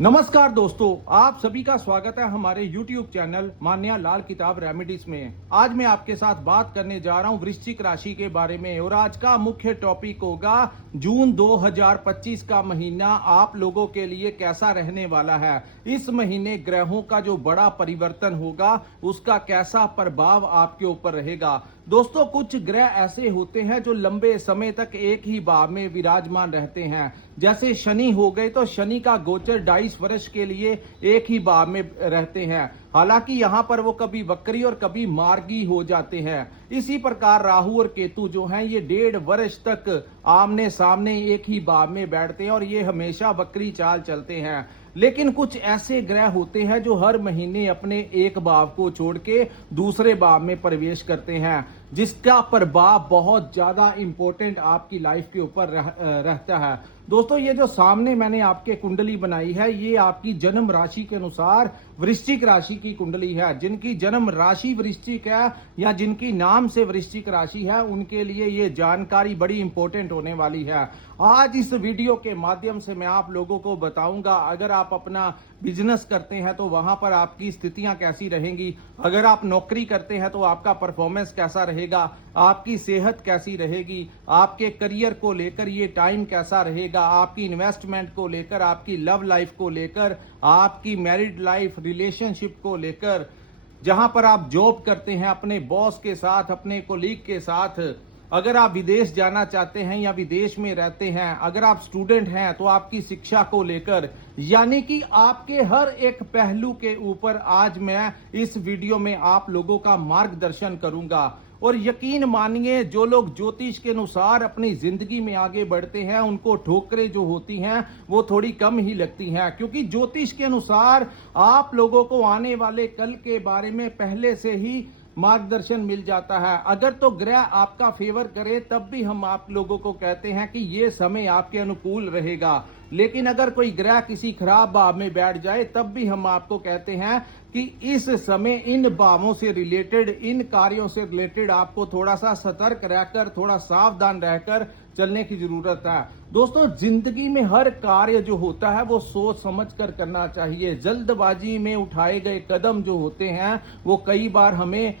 नमस्कार दोस्तों, आप सभी का स्वागत है हमारे YouTube चैनल मान्या लाल किताब रेमेडीज में। आज मैं आपके साथ बात करने जा रहा हूं वृश्चिक राशि के बारे में और आज का मुख्य टॉपिक होगा जून 2025 का महीना आप लोगों के लिए कैसा रहने वाला है। इस महीने ग्रहों का जो बड़ा परिवर्तन होगा उसका कैसा प्रभाव आपके ऊपर रहेगा। दोस्तों, कुछ ग्रह ऐसे होते हैं जो लंबे समय तक एक ही भाव में विराजमान रहते हैं। जैसे शनि हो गए तो शनि का गोचर 22 वर्ष के लिए एक ही भाव में रहते हैं। हालांकि यहाँ पर वो कभी वक्री और कभी मार्गी हो जाते हैं। इसी प्रकार राहु और केतु जो हैं ये 1.5 वर्ष तक आमने सामने एक ही भाव में बैठते हैं और ये हमेशा वक्री चाल चलते हैं। लेकिन कुछ ऐसे ग्रह होते हैं जो हर महीने अपने एक भाव को छोड़ के दूसरे भाव में प्रवेश करते हैं, जिसका प्रभाव बहुत ज्यादा इंपॉर्टेंट आपकी लाइफ के ऊपर रहता है। दोस्तों, ये जो सामने मैंने आपके कुंडली बनाई है ये आपकी जन्म राशि के अनुसार वृश्चिक राशि की कुंडली है। जिनकी जन्म राशि वृश्चिक है या जिनकी नाम से वृश्चिक राशि है उनके लिए ये जानकारी बड़ी इंपॉर्टेंट होने वाली है। आज इस वीडियो के माध्यम से मैं आप लोगों को बताऊंगा, अगर आप अपना बिजनेस करते हैं तो वहां पर आपकी स्थितियां कैसी रहेंगी, अगर आप नौकरी करते हैं तो आपका परफॉर्मेंस कैसा रहेगा, आपकी सेहत कैसी रहेगी, आपके करियर को लेकर ये टाइम कैसा रहेगा, आपकी इन्वेस्टमेंट को लेकर, आपकी लव लाइफ को लेकर, आपकी मैरिड लाइफ, रिलेशनशिप को लेकर, जहां पर आप जॉब करते हैं अपने बॉस के साथ, अपने कोलीग के साथ, अगर आप विदेश जाना चाहते हैं या विदेश में रहते हैं, अगर आप स्टूडेंट हैं तो आपकी शिक्षा को लेकर, यानी कि आपके हर एक पहलू के ऊपर आज मैं इस वीडियो में आप लोगों का मार्गदर्शन करूंगा। और यकीन मानिए, जो लोग ज्योतिष के अनुसार अपनी जिंदगी में आगे बढ़ते हैं उनको ठोकरें जो होती हैं वो थोड़ी कम ही लगती हैं, क्योंकि ज्योतिष के अनुसार आप लोगों को आने वाले कल के बारे में पहले से ही मार्गदर्शन मिल जाता है। अगर तो ग्रह आपका फेवर करे तब भी हम आप लोगों को कहते हैं कि ये समय आपके अनुकूल रहेगा, लेकिन अगर कोई ग्रह किसी खराब भाव में बैठ जाए तब भी हम आपको कहते हैं कि इस समय इन भावों से रिलेटेड, इन कार्यों से रिलेटेड आपको थोड़ा सा सतर्क रहकर, थोड़ा सावधान रहकर चलने की जरूरत है। दोस्तों, जिंदगी में हर कार्य जो होता है वो सोच समझ कर करना चाहिए। जल्दबाजी में उठाए गए कदम जो होते हैं वो कई बार हमें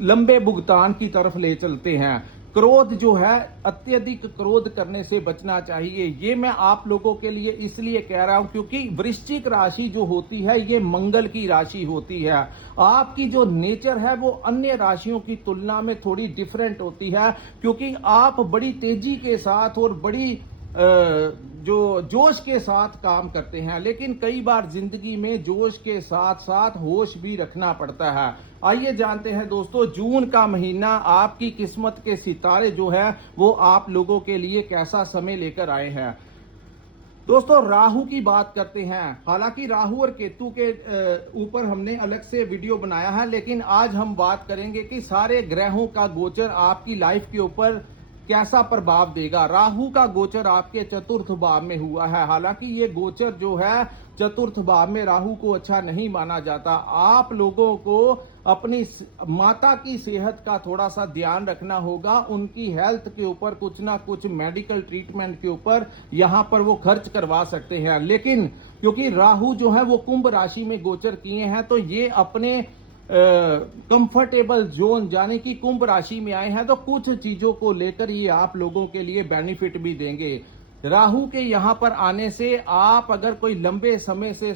लंबे भुगतान की तरफ ले चलते हैं। क्रोध जो है, अत्यधिक क्रोध करने से बचना चाहिए। ये मैं आप लोगों के लिए इसलिए कह रहा हूं क्योंकि वृश्चिक राशि जो होती है ये मंगल की राशि होती है। आपकी जो नेचर है वो अन्य राशियों की तुलना में थोड़ी डिफरेंट होती है, क्योंकि आप बड़ी तेजी के साथ और बड़ी जो जोश के साथ काम करते हैं, लेकिन कई बार जिंदगी में जोश के साथ साथ होश भी रखना पड़ता है। आइए जानते हैं दोस्तों, जून का महीना आपकी किस्मत के सितारे जो है वो आप लोगों के लिए कैसा समय लेकर आए हैं। दोस्तों, राहु की बात करते हैं। हालांकि राहु और केतु के ऊपर हमने अलग से वीडियो बनाया है, लेकिन आज हम बात करेंगे कि सारे ग्रहों का गोचर आपकी लाइफ के ऊपर कैसा प्रभाव देगा। राहु का गोचर आपके चतुर्थ भाव में हुआ है। हालांकि ये गोचर जो है चतुर्थ भाव में राहु को अच्छा नहीं माना जाता। आप लोगों को अपनी माता की सेहत का थोड़ा सा ध्यान रखना होगा। उनकी हेल्थ के ऊपर कुछ ना कुछ मेडिकल ट्रीटमेंट के ऊपर यहां पर वो खर्च करवा सकते हैं। लेकिन क्योंकि राहु जो है वो कुंभ राशि में गोचर किए हैं तो ये अपने कंफर्टेबल जोन यानी कि कुंभ राशि में आए हैं, तो कुछ चीजों को लेकर ये आप लोगों के लिए बेनिफिट भी देंगे। राहु के यहां पर आने से आप अगर कोई लंबे समय से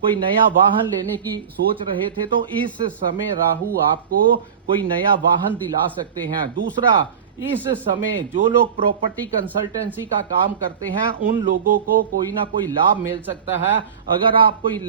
कोई नया वाहन लेने की सोच रहे थे तो इस समय राहु आपको कोई नया वाहन दिला सकते हैं। दूसरा, इस समय जो लोग प्रॉपर्टी कंसल्टेंसी का काम करते हैं उन लोगों को कोई ना कोई लाभ मिल सकता है। अगर आप कोई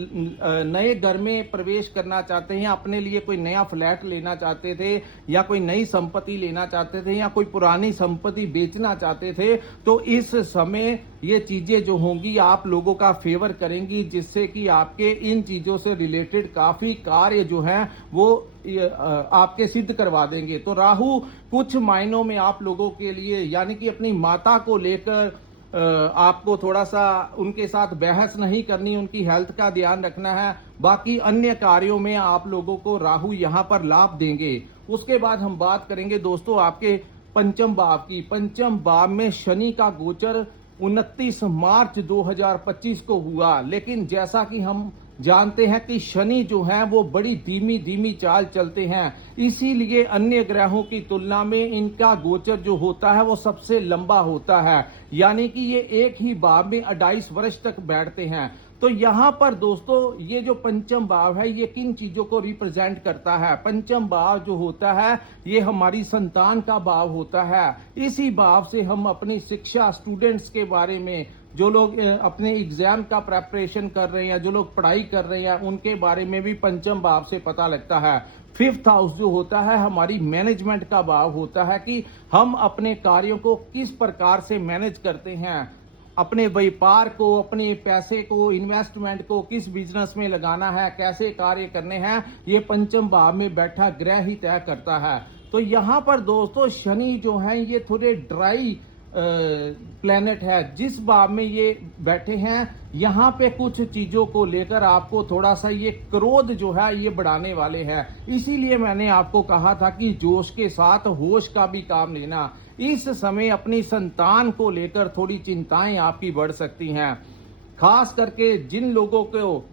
नए घर में प्रवेश करना चाहते हैं, अपने लिए कोई नया फ्लैट लेना चाहते थे या कोई नई संपत्ति लेना चाहते थे या कोई पुरानी संपत्ति बेचना चाहते थे, तो इस समय ये चीजें जो होंगी आप लोगों का फेवर करेंगी, जिससे कि आपके इन चीजों से रिलेटेड काफी कार्य जो हैं वो आपके सिद्ध करवा देंगे। तो राहु कुछ मायनों में आप लोगों के लिए, यानी कि अपनी माता को लेकर आपको थोड़ा सा उनके साथ बहस नहीं करनी, उनकी हेल्थ का ध्यान रखना है। बाकी अन्य कार्यों में आप लोगों को राहु यहां पर लाभ देंगे। उसके बाद हम बात करेंगे दोस्तों आपके पंचम भाव की। पंचम भाव में शनि का गोचर 29 मार्च 2025 को हुआ। लेकिन जैसा कि हम जानते हैं कि शनि जो है वो बड़ी धीमी धीमी चाल चलते हैं, इसीलिए अन्य ग्रहों की तुलना में इनका गोचर जो होता है वो सबसे लंबा होता है, यानी कि ये एक ही भाव में 28 वर्ष तक बैठते हैं। तो यहाँ पर दोस्तों ये जो पंचम भाव है ये किन चीजों को रिप्रेजेंट करता है? पंचम भाव जो होता है ये हमारी संतान का भाव होता है। इसी भाव से हम अपनी शिक्षा, स्टूडेंट्स के बारे में, जो लोग अपने एग्जाम का प्रेपरेशन कर रहे हैं, जो लोग पढ़ाई कर रहे हैं, उनके बारे में भी पंचम भाव से पता लगता है। 5th हाउस जो होता है हमारी मैनेजमेंट का भाव होता है कि हम अपने कार्यों को किस प्रकार से मैनेज करते हैं, अपने व्यापार को, अपने पैसे को, इन्वेस्टमेंट को किस बिजनेस में लगाना है, कैसे कार्य करने हैं, ये पंचम भाव में बैठा ग्रह ही तय करता है। तो यहाँ पर दोस्तों शनि जो है ये थोड़े ड्राई प्लेनेट है। जिस भाव में ये बैठे हैं यहाँ पे कुछ चीजों को लेकर आपको थोड़ा सा ये क्रोध जो है ये बढ़ाने वाले हैं। इसीलिए मैंने आपको कहा था कि जोश के साथ होश का भी काम लेना। इस समय अपनी संतान को लेकर थोड़ी चिंताएं आपकी बढ़ सकती हैं, खास करके जिन लोगों को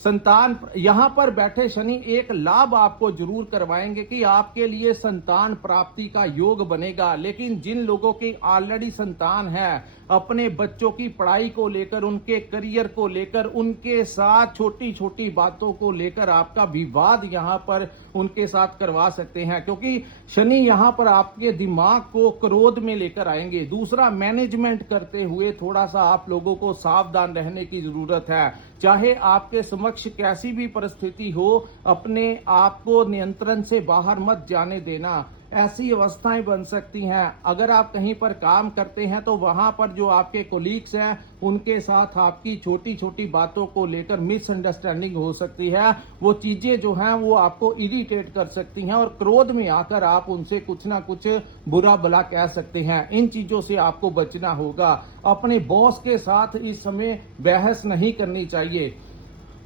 संतान, यहाँ पर बैठे शनि एक लाभ आपको जरूर करवाएंगे कि आपके लिए संतान प्राप्ति का योग बनेगा। लेकिन जिन लोगों की ऑलरेडी संतान है, अपने बच्चों की पढ़ाई को लेकर, उनके करियर को लेकर, उनके साथ छोटी छोटी बातों को लेकर आपका विवाद यहाँ पर उनके साथ करवा सकते हैं, क्योंकि शनि यहाँ पर आपके दिमाग को क्रोध में लेकर आएंगे। दूसरा, मैनेजमेंट करते हुए थोड़ा सा आप लोगों को सावधान रहने की जरूरत है। चाहे आपके समक्ष कैसी भी परिस्थिति हो, अपने आप को नियंत्रण से बाहर मत जाने देना। ऐसी अवस्थाएं बन सकती हैं। अगर आप कहीं पर काम करते हैं तो वहां पर जो आपके कोलीग्स हैं उनके साथ आपकी छोटी छोटी बातों को लेकर मिसअंडरस्टैंडिंग हो सकती है। वो चीजें जो हैं वो आपको इरिटेट कर सकती हैं और क्रोध में आकर आप उनसे कुछ ना कुछ बुरा भला कह सकते हैं। इन चीजों से आपको बचना होगा। अपने बॉस के साथ इस समय बहस नहीं करनी चाहिए।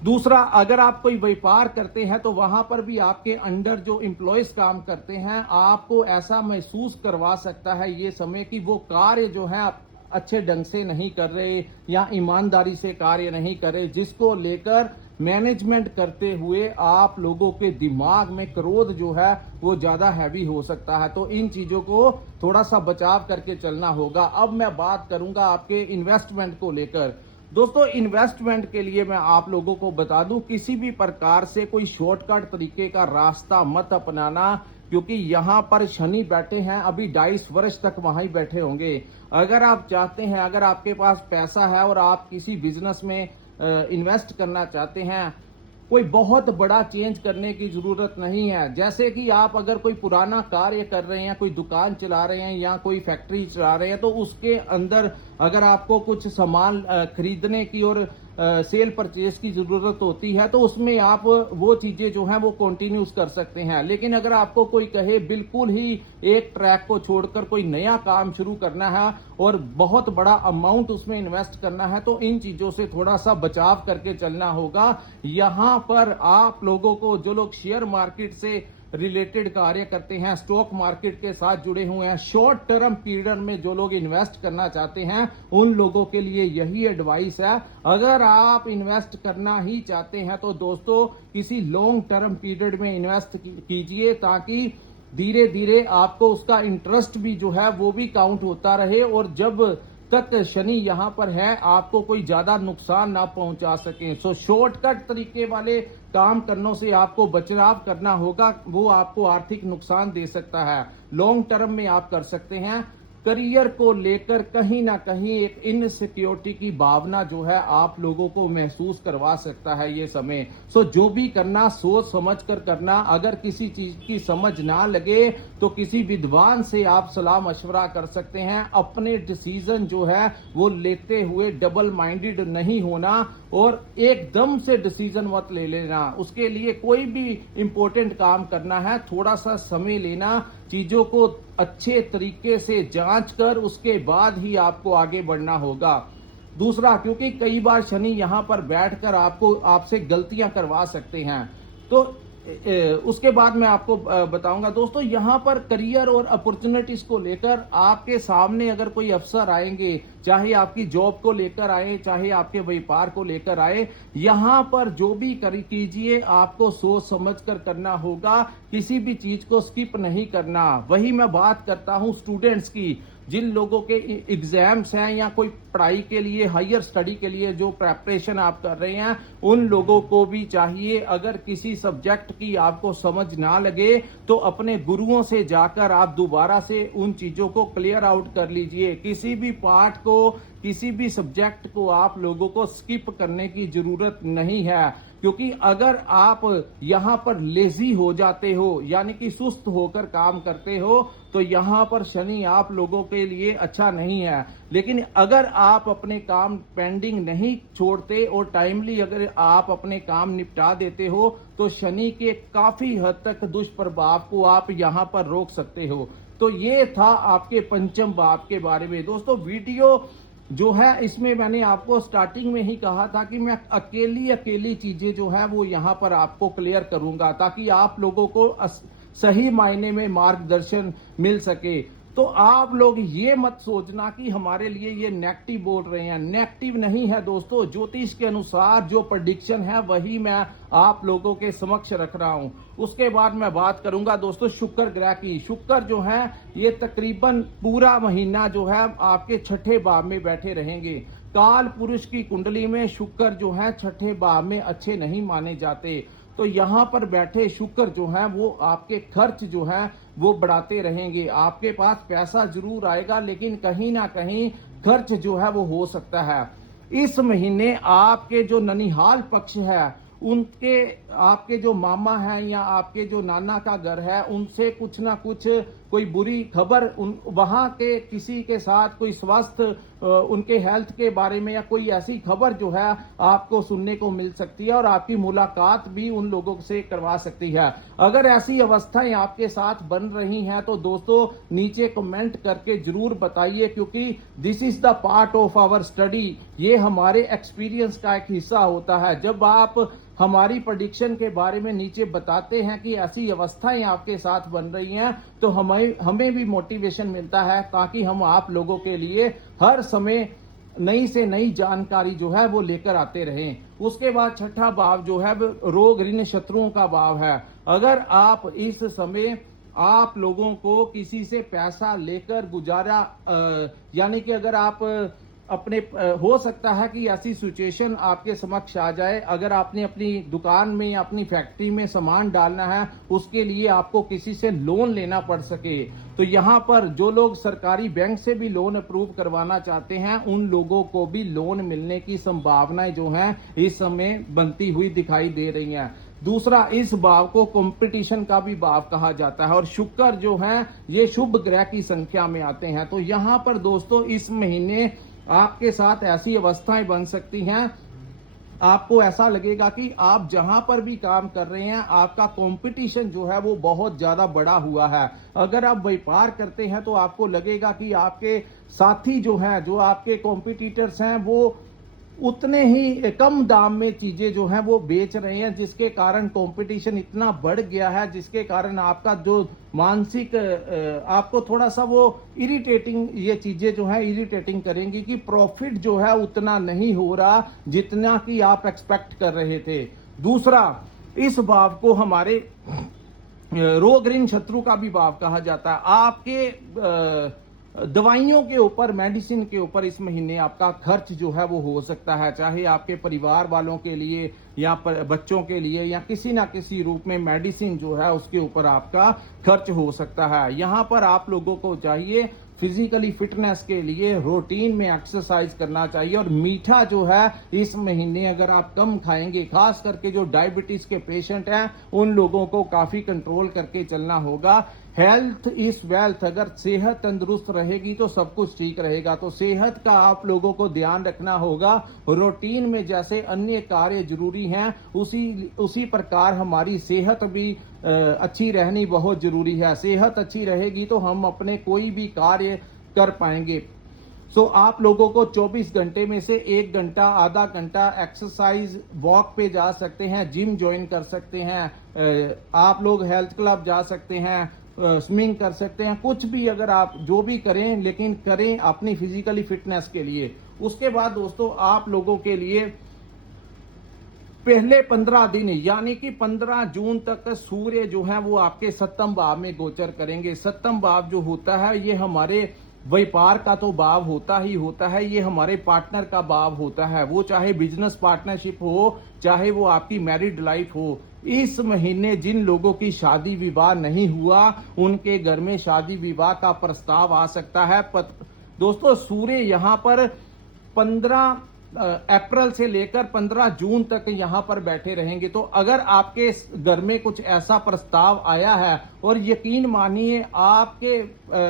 दूसरा, अगर आप कोई व्यापार करते हैं तो वहां पर भी आपके अंडर जो एम्प्लॉयज काम करते हैं, आपको ऐसा महसूस करवा सकता है ये समय कि वो कार्य जो है अच्छे ढंग से नहीं कर रहे या ईमानदारी से कार्य नहीं कर रहे, जिसको लेकर मैनेजमेंट करते हुए आप लोगों के दिमाग में क्रोध जो है वो ज्यादा हैवी हो सकता है। तो इन चीजों को थोड़ा सा बचाव करके चलना होगा। अब मैं बात करूंगा आपके इन्वेस्टमेंट को लेकर। दोस्तों, इन्वेस्टमेंट के लिए मैं आप लोगों को बता दूं, किसी भी प्रकार से कोई शॉर्टकट तरीके का रास्ता मत अपनाना, क्योंकि यहाँ पर शनि बैठे हैं, अभी 22 वर्ष तक वहां ही बैठे होंगे। अगर आप चाहते हैं, अगर आपके पास पैसा है और आप किसी बिजनेस में इन्वेस्ट करना चाहते हैं, कोई बहुत बड़ा चेंज करने की जरूरत नहीं है। जैसे कि आप अगर कोई पुराना कार्य कर रहे हैं, कोई दुकान चला रहे हैं या कोई फैक्ट्री चला रहे हैं, तो उसके अंदर अगर आपको कुछ सामान खरीदने की और सेल परचेज की जरूरत होती है तो उसमें आप वो चीजें जो हैं वो कंटिन्यूस कर सकते हैं। लेकिन अगर आपको कोई कहे बिल्कुल ही एक ट्रैक को छोड़कर कोई नया काम शुरू करना है और बहुत बड़ा अमाउंट उसमें इन्वेस्ट करना है, तो इन चीजों से थोड़ा सा बचाव करके चलना होगा। यहाँ पर आप लोगों को, जो लोग शेयर मार्केट से रिलेटेड कार्य करते हैं, स्टॉक मार्केट के साथ जुड़े हुए हैं, शॉर्ट टर्म पीरियड में जो लोग इन्वेस्ट करना चाहते हैं, उन लोगों के लिए यही एडवाइस है। अगर आप इन्वेस्ट करना ही चाहते हैं तो दोस्तों किसी लॉन्ग टर्म पीरियड में इन्वेस्ट कीजिए, ताकि धीरे धीरे आपको उसका इंटरेस्ट भी जो है वो भी काउंट होता रहे और जब तक शनि यहाँ पर है आपको कोई ज्यादा नुकसान ना पहुंचा सके। सो शॉर्टकट तरीके वाले काम करने से आपको बचाव करना होगा, वो आपको आर्थिक नुकसान दे सकता है। लॉन्ग टर्म में आप कर सकते हैं। करियर को लेकर कहीं ना कहीं एक इनसिक्योरिटी की भावना जो है आप लोगों को महसूस करवा सकता है ये समय। सो जो भी करना सोच समझ कर करना। अगर किसी चीज की समझ ना लगे तो किसी विद्वान से आप सलाह मशवरा कर सकते हैं। अपने डिसीजन जो है वो लेते हुए डबल माइंडेड नहीं होना और एकदम से डिसीजन मत ले लेना। उसके लिए कोई भी इंपॉर्टेंट काम करना है, थोड़ा सा समय लेना, चीजों को अच्छे तरीके से जांच कर उसके बाद ही आपको आगे बढ़ना होगा। दूसरा, क्योंकि कई बार शनि यहाँ पर बैठकर आपसे गलतियां करवा सकते हैं, तो उसके बाद मैं आपको बताऊंगा दोस्तों। यहाँ पर करियर और अपॉर्चुनिटीज को लेकर आपके सामने अगर कोई अफसर आएंगे, चाहे आपकी जॉब को लेकर आए, चाहे आपके व्यापार को लेकर आए, यहाँ पर जो भी कीजिए आपको सोच समझ कर करना होगा, किसी भी चीज को स्किप नहीं करना। वही मैं बात करता हूँ स्टूडेंट्स की, जिन लोगों के एग्जाम्स हैं या कोई पढ़ाई के लिए, हायर स्टडी के लिए जो प्रेपरेशन आप कर रहे हैं, उन लोगों को भी चाहिए, अगर किसी सब्जेक्ट की आपको समझ ना लगे तो अपने गुरुओं से जाकर आप दोबारा से उन चीजों को क्लियर आउट कर लीजिए। किसी भी पार्ट को, किसी भी सब्जेक्ट को आप लोगों को स्किप करने की जरूरत नहीं है, क्योंकि अगर आप यहां पर लेजी हो जाते हो, यानी कि सुस्त होकर काम करते हो, तो यहां पर शनि आप लोगों के लिए अच्छा नहीं है। लेकिन अगर आप अपने काम पेंडिंग नहीं छोड़ते और टाइमली अगर आप अपने काम निपटा देते हो, तो शनि के काफी हद तक दुष्प्रभाव को आप यहां पर रोक सकते हो। तो ये था आपके पंचम भाव के बारे में। दोस्तों वीडियो जो है इसमें मैंने आपको स्टार्टिंग में ही कहा था कि मैं अकेली चीजें जो है वो यहां पर आपको क्लियर करूंगा, ताकि आप लोगों को सही मायने में मार्गदर्शन मिल सके। तो आप लोग ये मत सोचना कि हमारे लिए ये नेगेटिव बोल रहे हैं, नेगेटिव नहीं है दोस्तों। ज्योतिष के अनुसार जो प्रेडिक्शन है वही मैं आप लोगों के समक्ष रख रहा हूं। उसके बाद मैं बात करूंगा दोस्तों शुक्र ग्रह की। शुक्र जो है ये तकरीबन पूरा महीना जो है आपके छठे भाव में बैठे रहेंगे। काल पुरुष की कुंडली में शुक्र जो है छठे भाव में अच्छे नहीं माने जाते, तो यहाँ पर बैठे शुक्र जो है वो आपके खर्च जो है वो बढ़ाते रहेंगे। आपके पास पैसा जरूर आएगा, लेकिन कहीं ना कहीं खर्च जो है वो हो सकता है। इस महीने आपके जो ननिहाल पक्ष है, उनके आपके जो मामा हैं या आपके जो नाना का घर है, उनसे कुछ ना कुछ कोई बुरी खबर, वहां के किसी के साथ कोई स्वास्थ्य, उनके हेल्थ के बारे में या कोई ऐसी खबर जो है आपको सुनने को मिल सकती है, और आपकी मुलाकात भी उन लोगों से करवा सकती है। अगर ऐसी अवस्थाएं आपके साथ बन रही हैं तो दोस्तों नीचे कमेंट करके जरूर बताइए, क्योंकि this is the part of our study. ये हमारे एक्सपीरियंस का एक हिस्सा होता है। जब आप हमारी प्रेडिक्शन के बारे में नीचे बताते हैं कि ऐसी अवस्थाएं आपके साथ बन रही हैं, तो हमें भी मोटिवेशन मिलता है, ताकि हम आप लोगों के लिए हर समय नई से नई जानकारी जो है वो लेकर आते रहें। उसके बाद छठा भाव जो है रोग ऋण शत्रुओं का भाव है। अगर आप इस समय आप लोगों को किसी से पैसा लेकर गुजारा, यानी कि अगर आप अपने, हो सकता है कि ऐसी सिचुएशन आपके समक्ष आ जाए, अगर आपने अपनी दुकान में या अपनी फैक्ट्री में सामान डालना है, उसके लिए आपको किसी से लोन लेना पड़ सके, तो यहाँ पर जो लोग सरकारी बैंक से भी लोन अप्रूव करवाना चाहते हैं, उन लोगों को भी लोन मिलने की संभावनाएं जो हैं इस समय बनती हुई दिखाई दे रही हैं। दूसरा, इस भाव को कंपटीशन का भी भाव कहा जाता है, और शुक्र जो है ये शुभ ग्रह की संख्या में आते हैं। तो यहाँ पर दोस्तों इस महीने आपके साथ ऐसी अवस्थाएं बन सकती हैं, आपको ऐसा लगेगा कि आप जहां पर भी काम कर रहे हैं आपका कंपटीशन जो है वो बहुत ज्यादा बड़ा हुआ है। अगर आप व्यापार करते हैं तो आपको लगेगा कि आपके साथी जो हैं, जो आपके कॉम्पिटिटर्स हैं, वो उतने ही कम दाम में चीजें जो हैं वो बेच रहे हैं, जिसके कारण कंपटीशन इतना बढ़ गया है, जिसके कारण आपका जो मानसिक, आपको थोड़ा सा वो इरिटेटिंग, ये चीजें जो है इरिटेटिंग करेंगी कि प्रॉफिट जो है उतना नहीं हो रहा जितना कि आप एक्सपेक्ट कर रहे थे। दूसरा, इस भाव को हमारे रोग ऋण शत्रु का भी भाव कहा जाता है। आपके दवाइयों के ऊपर, मेडिसिन के ऊपर इस महीने आपका खर्च जो है वो हो सकता है, चाहे आपके परिवार वालों के लिए या बच्चों के लिए, या किसी ना किसी रूप में मेडिसिन जो है उसके ऊपर आपका खर्च हो सकता है। यहाँ पर आप लोगों को चाहिए फिजिकली फिटनेस के लिए रूटीन में एक्सरसाइज करना चाहिए, और मीठा जो है इस महीने अगर आप कम खाएंगे, खास करके जो डायबिटीज के पेशेंट हैं उन लोगों को काफी कंट्रोल करके चलना होगा। हेल्थ इज वेल्थ, अगर सेहत तंदुरुस्त रहेगी तो सब कुछ ठीक रहेगा। तो सेहत का आप लोगों को ध्यान रखना होगा। रूटीन में जैसे अन्य कार्य जरूरी हैं, उसी प्रकार हमारी सेहत भी अच्छी रहनी बहुत जरूरी है। सेहत अच्छी रहेगी तो हम अपने कोई भी कार्य कर पाएंगे। सो आप लोगों को 24 घंटे में से 1 घंटा आधा घंटा एक्सरसाइज वॉक पे जा सकते हैं, जिम ज्वाइन कर सकते हैं, आप लोग हेल्थ क्लब जा सकते हैं, स्विमिंग कर सकते हैं, कुछ भी अगर आप जो भी करें, लेकिन करें अपनी फिजिकली फिटनेस के लिए। उसके बाद दोस्तों आप लोगों के लिए पहले 15 दिन यानी कि 15 जून तक सूर्य जो है वो आपके सप्तम भाव में गोचर करेंगे। सप्तम भाव जो होता है ये हमारे व्यापार का तो भाव होता ही होता है, ये हमारे पार्टनर का भाव होता है, वो चाहे बिजनेस पार्टनरशिप हो, चाहे वो आपकी मैरिड लाइफ हो। इस महीने जिन लोगों की शादी विवाह नहीं हुआ उनके घर में शादी विवाह का प्रस्ताव आ सकता है। दोस्तों सूर्य यहाँ पर 15 अप्रैल से लेकर 15 जून तक यहां पर बैठे रहेंगे। तो अगर आपके घर में कुछ ऐसा प्रस्ताव आया है, और यकीन मानिए आपके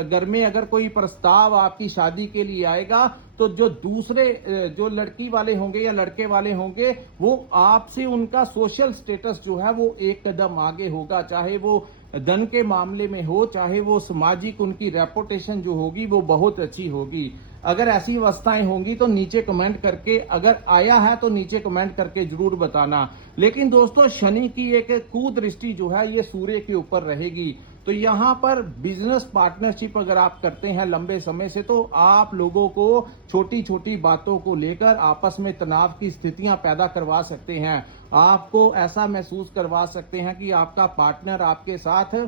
घर में अगर कोई प्रस्ताव आपकी शादी के लिए आएगा, तो जो दूसरे जो लड़की वाले होंगे या लड़के वाले होंगे वो आपसे उनका सोशल स्टेटस जो है वो एक कदम आगे होगा, चाहे वो धन के मामले में हो, चाहे वो सामाजिक उनकी रेपुटेशन जो होगी वो बहुत अच्छी होगी। अगर ऐसी अवस्थाएं होंगी तो नीचे कमेंट करके, अगर आया है तो नीचे कमेंट करके जरूर बताना। लेकिन दोस्तों शनि की एक कुदृष्टि जो है ये सूर्य के ऊपर रहेगी, तो यहां पर बिजनेस पार्टनरशिप अगर आप करते हैं लंबे समय से, तो आप लोगों को छोटी छोटी बातों को लेकर आपस में तनाव की स्थितियां पैदा करवा सकते हैं। आपको ऐसा महसूस करवा सकते हैं कि आपका पार्टनर आपके साथ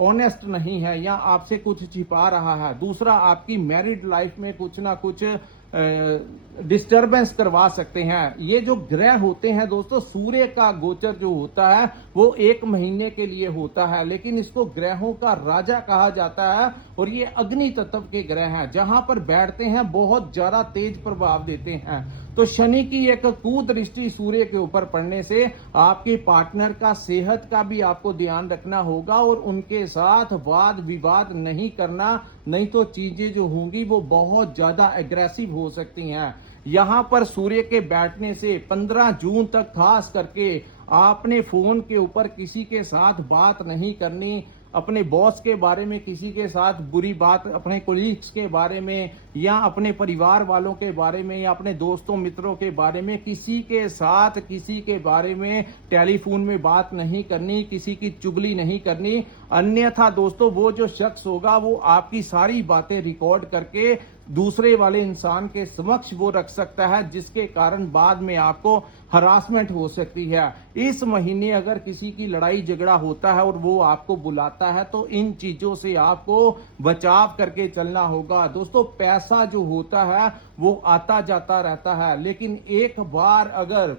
ऑनेस्ट नहीं है या आपसे कुछ छिपा रहा है। दूसरा, आपकी मैरिड लाइफ में कुछ ना कुछ डिस्टरबेंस करवा सकते हैं। ये जो ग्रह होते हैं दोस्तों, सूर्य का गोचर जो होता है वो 1 महीने के लिए होता है, लेकिन इसको ग्रहों का राजा कहा जाता है, और ये अग्नि तत्व के ग्रह हैं, जहां पर बैठते हैं बहुत ज्यादा तेज प्रभाव देते हैं। तो शनि की एक कुदृष्टि सूर्य के ऊपर पड़ने से आपके पार्टनर का सेहत का भी आपको ध्यान रखना होगा, और उनके साथ वाद विवाद नहीं करना, नहीं तो चीजें जो होंगी वो बहुत ज्यादा एग्रेसिव हो सकती हैं। यहां पर सूर्य के बैठने से 15 जून तक खास करके आपने फोन के ऊपर किसी के साथ बात नहीं करनी, अपने बॉस के बारे में किसी के साथ बुरी बात, अपने कोलीग्स के बारे में या अपने परिवार वालों के बारे में या अपने दोस्तों मित्रों के बारे में किसी के साथ किसी के बारे में टेलीफोन में बात नहीं करनी, किसी की चुगली नहीं करनी। अन्यथा दोस्तों वो जो शख्स होगा वो आपकी सारी बातें रिकॉर्ड करके दूसरे वाले इंसान के समक्ष वो रख सकता है, जिसके कारण बाद में आपको हरासमेंट हो सकती है। इस महीने अगर किसी की लड़ाई झगड़ा होता है और वो आपको बुलाता है तो इन चीजों से आपको बचाव करके चलना होगा। दोस्तों पैसा जो होता है वो आता जाता रहता है, लेकिन एक बार अगर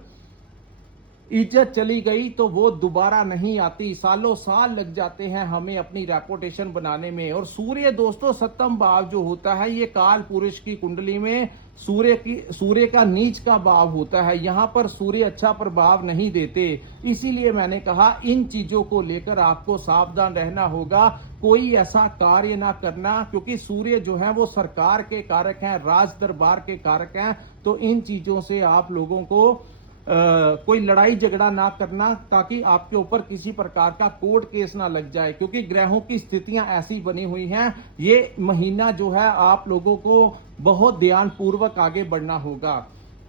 इज्जत चली गई तो वो दोबारा नहीं आती। सालों साल लग जाते हैं हमें अपनी रेपुटेशन बनाने में। और सूर्य दोस्तों सप्तम भाव जो होता है ये काल पुरुष की कुंडली में सूर्य का नीच का भाव होता है। यहाँ पर सूर्य अच्छा प्रभाव नहीं देते, इसीलिए मैंने कहा इन चीजों को लेकर आपको सावधान रहना होगा। कोई ऐसा कार्य ना करना, क्योंकि सूर्य जो है वो सरकार के कारक हैं, राज दरबार के कारक हैं। तो इन चीजों से आप लोगों को कोई लड़ाई झगड़ा ना करना, ताकि आपके ऊपर किसी प्रकार का कोर्ट केस ना लग जाए, क्योंकि ग्रहों की स्थितियां ऐसी बनी हुई हैं। ये महीना जो है आप लोगों को बहुत ध्यान पूर्वक आगे बढ़ना होगा।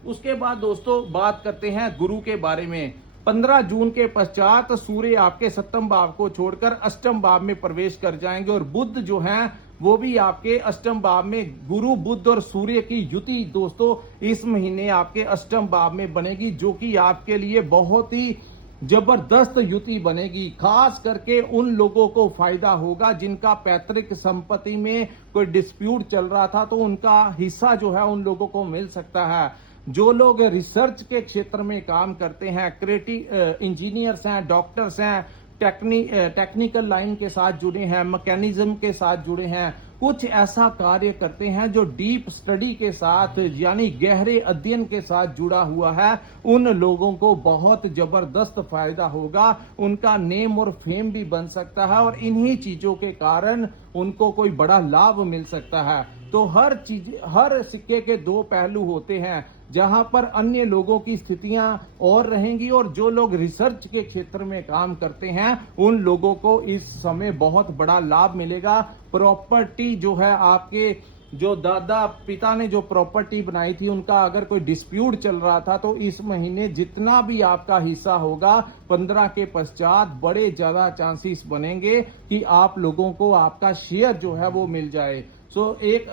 उसके बाद दोस्तों बात करते हैं गुरु के बारे में। 15 जून के पश्चात सूर्य आपके सप्तम भाव को छोड़कर अष्टम भाव में प्रवेश कर जाएंगे, और बुध जो है वो भी आपके अष्टम भाव में, गुरु बुध और सूर्य की युति दोस्तों इस महीने आपके अष्टम भाव में बनेगी, जो कि आपके लिए बहुत ही जबरदस्त युति बनेगी। खास करके उन लोगों को फायदा होगा जिनका पैतृक संपत्ति में कोई डिस्प्यूट चल रहा था, तो उनका हिस्सा जो है उन लोगों को मिल सकता है। जो लोग रिसर्च के क्षेत्र में काम करते हैं, क्रिएटिव इंजीनियर्स हैं, डॉक्टर्स हैं, टेक्निकल लाइन के साथ जुड़े हैं, मैकेनिज्म के साथ जुड़े हैं, कुछ ऐसा कार्य करते हैं जो डीप स्टडी के साथ यानी गहरे अध्ययन के साथ जुड़ा हुआ है, उन लोगों को बहुत जबरदस्त फायदा होगा। उनका नेम और फेम भी बन सकता है, और इन्हीं चीजों के कारण उनको कोई बड़ा लाभ मिल सकता है। तो हर सिक्के के 2 पहलू होते हैं, जहां पर अन्य लोगों की स्थितियां और रहेंगी, और जो लोग रिसर्च के क्षेत्र में काम करते हैं उन लोगों को इस समय बहुत बड़ा लाभ मिलेगा। प्रॉपर्टी जो है आपके जो दादा पिता ने जो प्रॉपर्टी बनाई थी उनका अगर कोई डिस्प्यूट चल रहा था, तो इस महीने जितना भी आपका हिस्सा होगा 15 के पश्चात बड़े ज्यादा चांसेस बनेंगे कि आप लोगों को आपका शेयर जो है वो मिल जाए। एक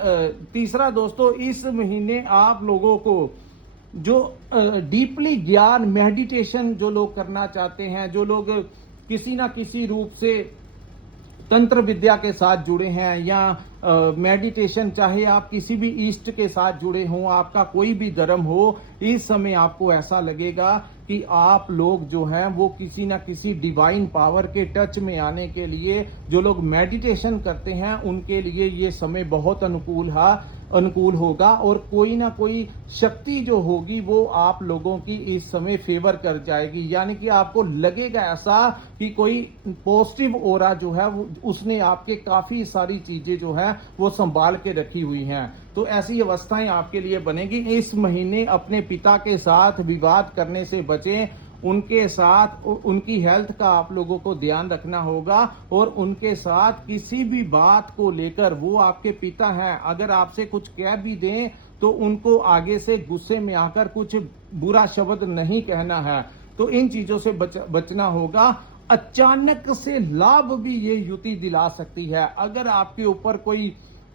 तीसरा दोस्तों, इस महीने आप लोगों को जो डीपली ज्ञान मेडिटेशन जो लोग करना चाहते हैं, जो लोग किसी ना किसी रूप से तंत्र विद्या के साथ जुड़े हैं या मेडिटेशन, चाहे आप किसी भी ईस्ट के साथ जुड़े हों, आपका कोई भी धर्म हो, इस समय आपको ऐसा लगेगा कि आप लोग जो हैं वो किसी ना किसी डिवाइन पावर के टच में आने के लिए, जो लोग मेडिटेशन करते हैं उनके लिए ये समय बहुत अनुकूल होगा और कोई ना कोई शक्ति जो होगी वो आप लोगों की इस समय फेवर कर जाएगी। यानी कि आपको लगेगा ऐसा कि कोई पॉजिटिव ऑरा जो है उसने आपके काफी सारी चीजें जो है वो संभाल के रखी हुई हैं। तो ऐसी अवस्थाएं आपके लिए बनेगी। इस महीने अपने पिता के साथ विवाद करने से बचें, उनके साथ उनकी हेल्थ का आप लोगों को ध्यान रखना होगा और उनके साथ किसी भी बात को लेकर, वो आपके पिता हैं, अगर आपसे कुछ कह भी दें तो उनको आगे से गुस्से में आकर कुछ बुरा शब्द नहीं कहना है। तो इन चीजों से बचना होगा। अचानक से लाभ भी ये युति दिला सकती है। अगर आपके ऊपर कोई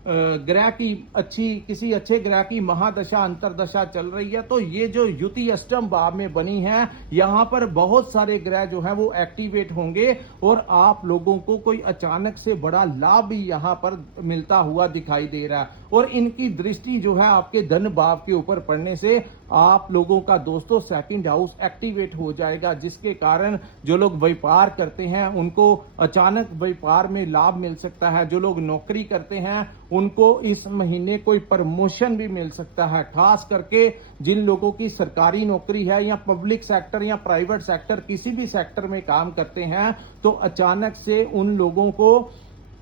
ग्रह की किसी अच्छे ग्रह की महादशा अंतरदशा चल रही है, तो ये जो युति अष्टम भाव में बनी है, यहां पर बहुत सारे ग्रह जो है वो एक्टिवेट होंगे और आप लोगों को कोई अचानक से बड़ा लाभ भी यहां पर मिलता हुआ दिखाई दे रहा है। और इनकी दृष्टि जो है आपके धन भाव के ऊपर पड़ने से आप लोगों का दोस्तों सेकंड हाउस एक्टिवेट हो जाएगा, जिसके कारण जो लोग व्यापार करते हैं उनको अचानक व्यापार में लाभ मिल सकता है। जो लोग नौकरी करते हैं उनको इस महीने कोई प्रमोशन भी मिल सकता है। खास करके जिन लोगों की सरकारी नौकरी है या पब्लिक सेक्टर या प्राइवेट सेक्टर, किसी भी सेक्टर में काम करते हैं, तो अचानक से उन लोगों को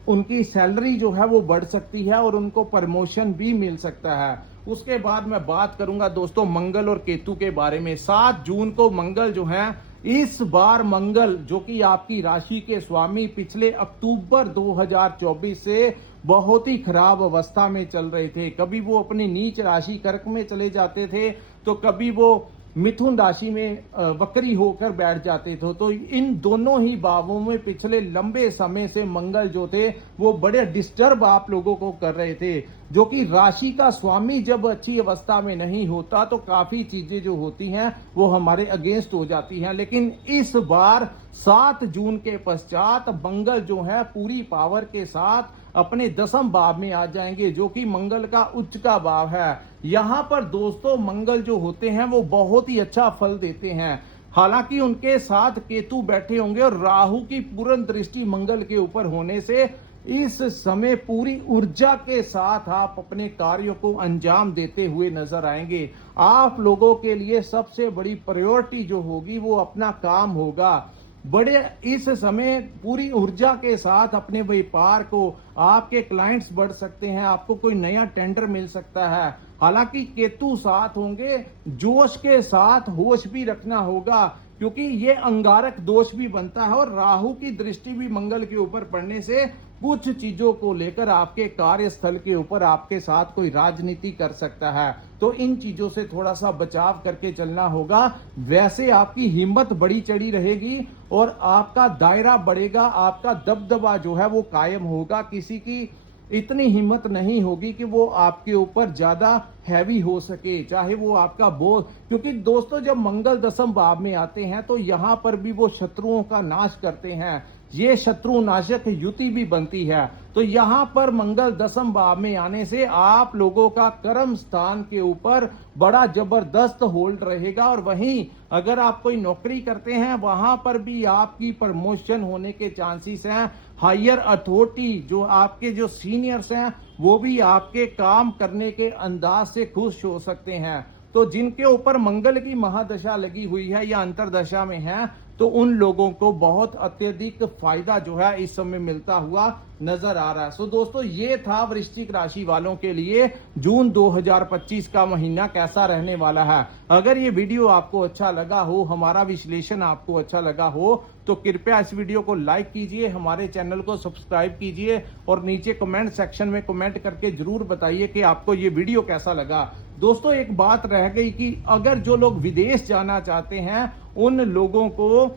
उनकी सैलरी जो है वो बढ़ सकती है और उनको प्रमोशन भी मिल सकता है। उसके बाद मैं बात करूंगा दोस्तों मंगल और केतु के बारे में। 7 जून को मंगल जो है, इस बार मंगल जो कि आपकी राशि के स्वामी पिछले अक्टूबर 2024 से बहुत ही खराब अवस्था में चल रहे थे। कभी वो अपनी नीच राशि कर्क में चले जाते थे, तो कभी वो मिथुन राशि में वक्री होकर बैठ जाते थे। तो इन दोनों ही भावों में पिछले लंबे समय से मंगल जो थे वो बड़े डिस्टर्ब आप लोगों को कर रहे थे। जो कि राशि का स्वामी जब अच्छी अवस्था में नहीं होता तो काफी चीजें जो होती हैं वो हमारे अगेंस्ट हो जाती हैं। लेकिन इस बार 7 जून के पश्चात मंगल जो है पूरी पावर के साथ अपने 10वें भाव में आ जाएंगे, जो कि मंगल का उच्च का भाव है। यहां पर दोस्तों मंगल जो होते हैं वो बहुत ही अच्छा फल देते हैं। हालांकि उनके साथ केतु बैठे होंगे और राहु की पूर्ण दृष्टि मंगल के ऊपर होने से इस समय पूरी ऊर्जा के साथ आप अपने कार्यों को अंजाम देते हुए नजर आएंगे। आप लोगों के लिए सबसे बड़ी प्रायोरिटी जो होगी वो अपना काम होगा। बड़े इस समय पूरी ऊर्जा के साथ अपने व्यापार को, आपके क्लाइंट्स बढ़ सकते हैं, आपको कोई नया टेंडर मिल सकता है। हालांकि केतु साथ होंगे, जोश के साथ होश भी रखना होगा, क्योंकि ये अंगारक दोष भी बनता है और राहु की दृष्टि भी मंगल के ऊपर पड़ने से कुछ चीजों को लेकर आपके कार्यस्थल के ऊपर आपके साथ कोई राजनीति कर सकता है। तो इन चीजों से थोड़ा सा बचाव करके चलना होगा। वैसे आपकी हिम्मत बड़ी चढ़ी रहेगी और आपका दायरा बढ़ेगा, आपका दबदबा जो है वो कायम होगा। किसी की इतनी हिम्मत नहीं होगी कि वो आपके ऊपर ज्यादा हैवी हो सके, चाहे वो आपका बोझ। क्योंकि दोस्तों जब मंगल 10वें भाव में आते हैं तो यहां पर भी वो शत्रुओं का नाश करते हैं। ये शत्रु नाशक युति भी बनती है। तो यहां पर मंगल 10वें भाव में आने से आप लोगों का कर्म स्थान के ऊपर बड़ा जबरदस्त होल्ड रहेगा। और वहीं अगर आप कोई नौकरी करते हैं वहां पर भी आपकी प्रमोशन होने के चांसेस हैं। हायर अथॉरिटी जो आपके जो सीनियर्स हैं वो भी आपके काम करने के अंदाज से खुश हो सकते हैं। तो जिनके ऊपर मंगल की महादशा लगी हुई है या अंतरदशा में है तो उन लोगों को बहुत अत्यधिक फायदा जो है इस समय मिलता हुआ नजर आ रहा है। सो दोस्तों, ये था वृश्चिक राशि वालों के लिए जून 2025 का महीना कैसा रहने वाला है। अगर ये वीडियो आपको अच्छा लगा हो, हमारा विश्लेषण आपको अच्छा लगा हो, तो कृपया इस वीडियो को लाइक कीजिए, हमारे चैनल को सब्सक्राइब कीजिए और नीचे कमेंट सेक्शन में कमेंट करके जरूर बताइए कि आपको ये वीडियो कैसा लगा। दोस्तों, एक बात रह गई कि अगर जो लोग विदेश जाना चाहते हैं उन लोगों को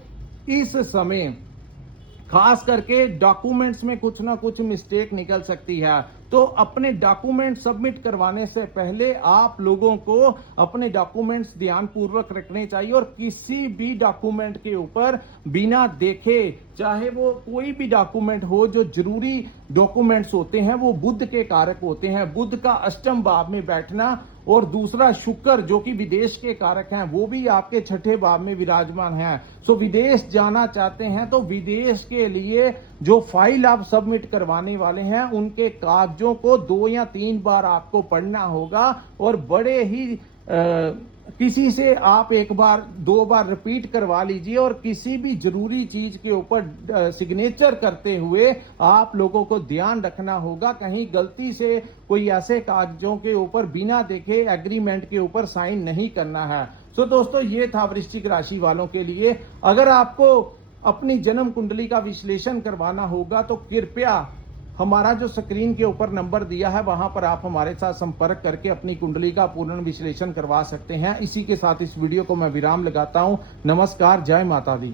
इस समय खास करके डॉक्यूमेंट्स में कुछ ना कुछ मिस्टेक निकल सकती है। तो अपने डॉक्यूमेंट सबमिट करवाने से पहले आप लोगों को अपने डॉक्यूमेंट्स ध्यानपूर्वक रखने चाहिए और किसी भी डॉक्यूमेंट के ऊपर बिना देखे, चाहे वो कोई भी डॉक्यूमेंट हो, जो जरूरी डॉक्यूमेंट्स होते हैं वो बुध के कारक होते हैं। बुध का अष्टम भाव में बैठना और दूसरा शुक्र जो कि विदेश के कारक हैं वो भी आपके छठे भाव में विराजमान हैं। सो विदेश जाना चाहते हैं तो विदेश के लिए जो फाइल आप सबमिट करवाने वाले हैं उनके कागजों को 2 या 3 बार आपको पढ़ना होगा और बड़े ही किसी से आप 1 बार 2 बार रिपीट करवा लीजिए और किसी भी जरूरी चीज के ऊपर सिग्नेचर करते हुए आप लोगों को ध्यान रखना होगा कहीं गलती से कोई ऐसे कागजों के ऊपर बिना देखे एग्रीमेंट के ऊपर साइन नहीं करना है। सो दोस्तों, ये था वृश्चिक राशि वालों के लिए। अगर आपको अपनी जन्म कुंडली का विश्लेषण करवाना होगा तो कृपया हमारा जो स्क्रीन के ऊपर नंबर दिया है वहां पर आप हमारे साथ संपर्क करके अपनी कुंडली का पूर्ण विश्लेषण करवा सकते हैं। इसी के साथ इस वीडियो को मैं विराम लगाता हूं। नमस्कार, जय माता दी।